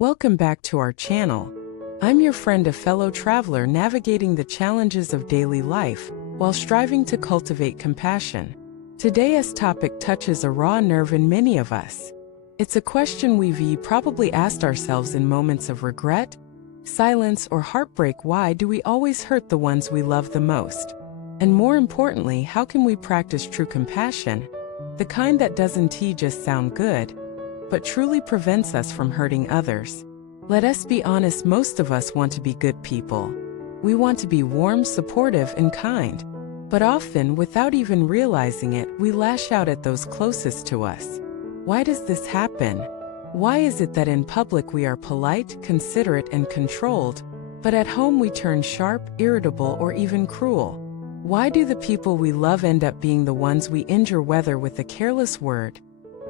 Welcome back to our channel. I'm your friend, a fellow traveler navigating the challenges of daily life while striving to cultivate compassion. Today's topic touches a raw nerve in many of us. It's a question we've probably asked ourselves in moments of regret, silence, or heartbreak. Why do we always hurt the ones we love the most? And more importantly, how can we practice true compassion? The kind that doesn't just sound good, but truly prevents us from hurting others. Let us be honest, most of us want to be good people. We want to be warm, supportive, and kind. But often, without even realizing it, we lash out at those closest to us. Why does this happen? Why is it that in public we are polite, considerate, and controlled, but at home we turn sharp, irritable, or even cruel? Why do the people we love end up being the ones we injure, whether with a careless word,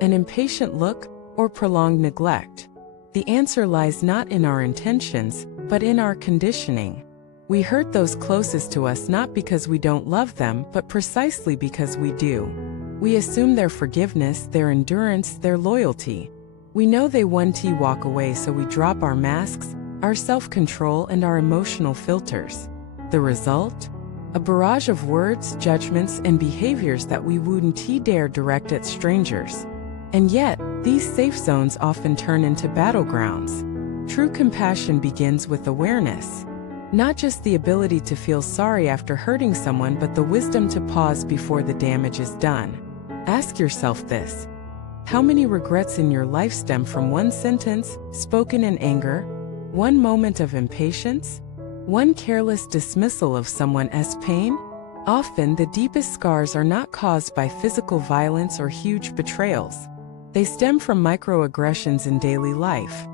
an impatient look, or prolonged neglect? The answer lies not in our intentions, but in our conditioning. We hurt those closest to us not because we don't love them, but precisely because we do. We assume their forgiveness, their endurance, their loyalty. We know they won't walk away, so we drop our masks, our self-control, and our emotional filters. The result? A barrage of words, judgments, and behaviors that we wouldn't dare direct at strangers. And yet, these safe zones often turn into battlegrounds. True compassion begins with awareness. Not just the ability to feel sorry after hurting someone, but the wisdom to pause before the damage is done. Ask yourself this: how many regrets in your life stem from one sentence, spoken in anger, one moment of impatience, one careless dismissal of someone's pain? Often, the deepest scars are not caused by physical violence or huge betrayals. They stem from microaggressions in daily life.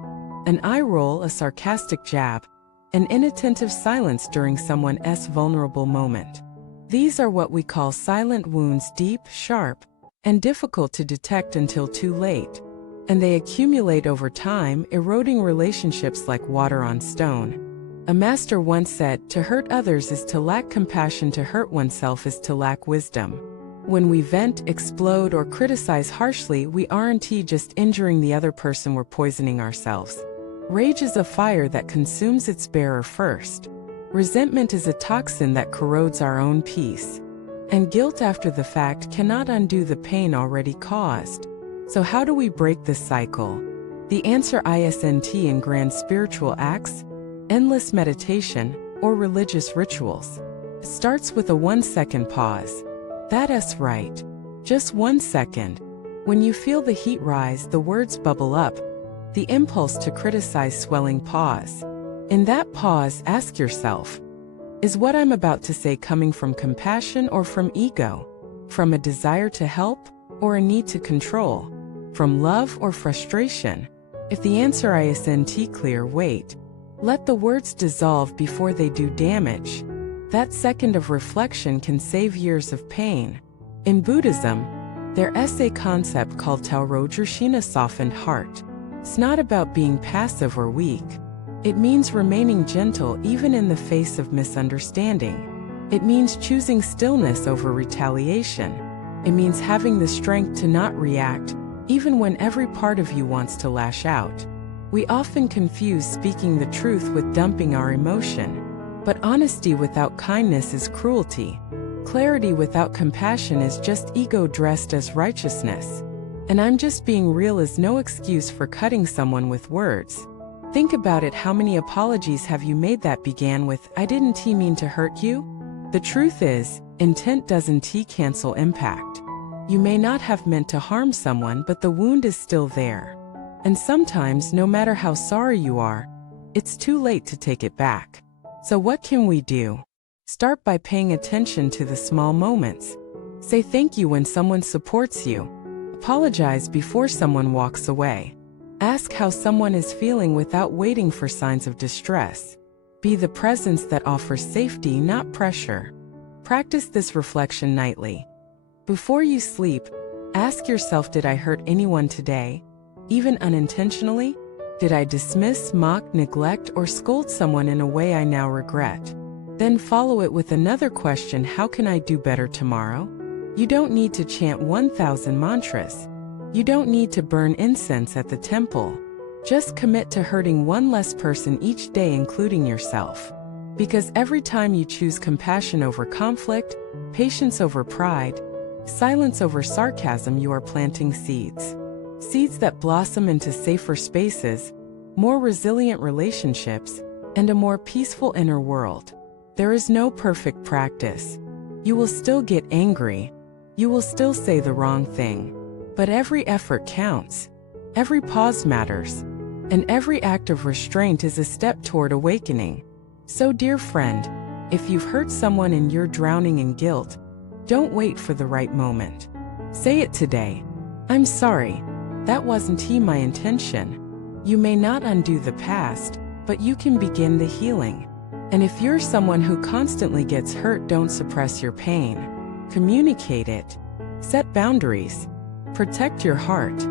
An eye roll, a sarcastic jab, an inattentive silence during someone's vulnerable moment. These are what we call silent wounds, deep, sharp, and difficult to detect until too late. And they accumulate over time, eroding relationships like water on stone. A master once said, "To hurt others is to lack compassion, to hurt oneself is to lack wisdom." When we vent, explode, or criticize harshly, we aren't just injuring the other person, we're poisoning ourselves. Rage is a fire that consumes its bearer first. Resentment is a toxin that corrodes our own peace. And guilt after the fact cannot undo the pain already caused. So how do we break this cycle? The answer isn't in grand spiritual acts, endless meditation, or religious rituals. It starts with a 1-second pause. That's right. Just 1 second. When you feel the heat rise, the words bubble up, the impulse to criticize swelling, pause. In that pause, ask yourself, is what I'm about to say coming from compassion or from ego? From a desire to help or a need to control? From love or frustration? If the answer isn't clear, wait. Let the words dissolve before they do damage. That second of reflection can save years of pain. In Buddhism, there's a concept called Taorojrshina, softened heart. It's not about being passive or weak. It means remaining gentle even in the face of misunderstanding. It means choosing stillness over retaliation. It means having the strength to not react, even when every part of you wants to lash out. We often confuse speaking the truth with dumping our emotion. But honesty without kindness is cruelty. Clarity without compassion is just ego dressed as righteousness. And I'm just being real is no excuse for cutting someone with words. Think about it, how many apologies have you made that began with, "I didn't mean to hurt you"? The truth is, intent doesn't cancel impact. You may not have meant to harm someone, but the wound is still there. And sometimes, no matter how sorry you are, it's too late to take it back. So what can we do? Start by paying attention to the small moments. Say thank you when someone supports you. Apologize before someone walks away. Ask how someone is feeling without waiting for signs of distress. Be the presence that offers safety, not pressure. Practice this reflection nightly. Before you sleep, ask yourself, did I hurt anyone today? Even unintentionally? Did I dismiss, mock, neglect, or scold someone in a way I now regret? Then follow it with another question: how can I do better tomorrow? You don't need to chant 1,000 mantras. You don't need to burn incense at the temple. Just commit to hurting one less person each day, including yourself. Because every time you choose compassion over conflict, patience over pride, silence over sarcasm, you are planting seeds. Seeds that blossom into safer spaces, more resilient relationships, and a more peaceful inner world. There is no perfect practice. You will still get angry. You will still say the wrong thing. But every effort counts. Every pause matters. And every act of restraint is a step toward awakening. So, dear friend, if you've hurt someone and you're drowning in guilt, don't wait for the right moment. Say it today. I'm sorry. That wasn't my intention. You may not undo the past, but you can begin the healing. And if you're someone who constantly gets hurt, don't suppress your pain. Communicate it. Set boundaries. Protect your heart.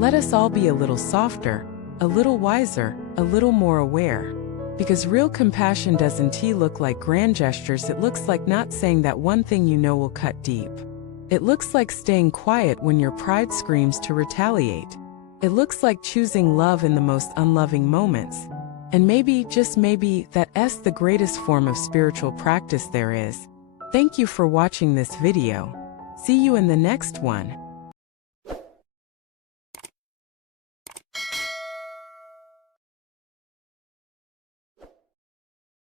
Let us all be a little softer, a little wiser, a little more aware. Because real compassion doesn't look like grand gestures. It looks like not saying that one thing you know will cut deep. It looks like staying quiet when your pride screams to retaliate. It looks like choosing love in the most unloving moments. And maybe, just maybe, that's the greatest form of spiritual practice there is. Thank you for watching this video. See you in the next one.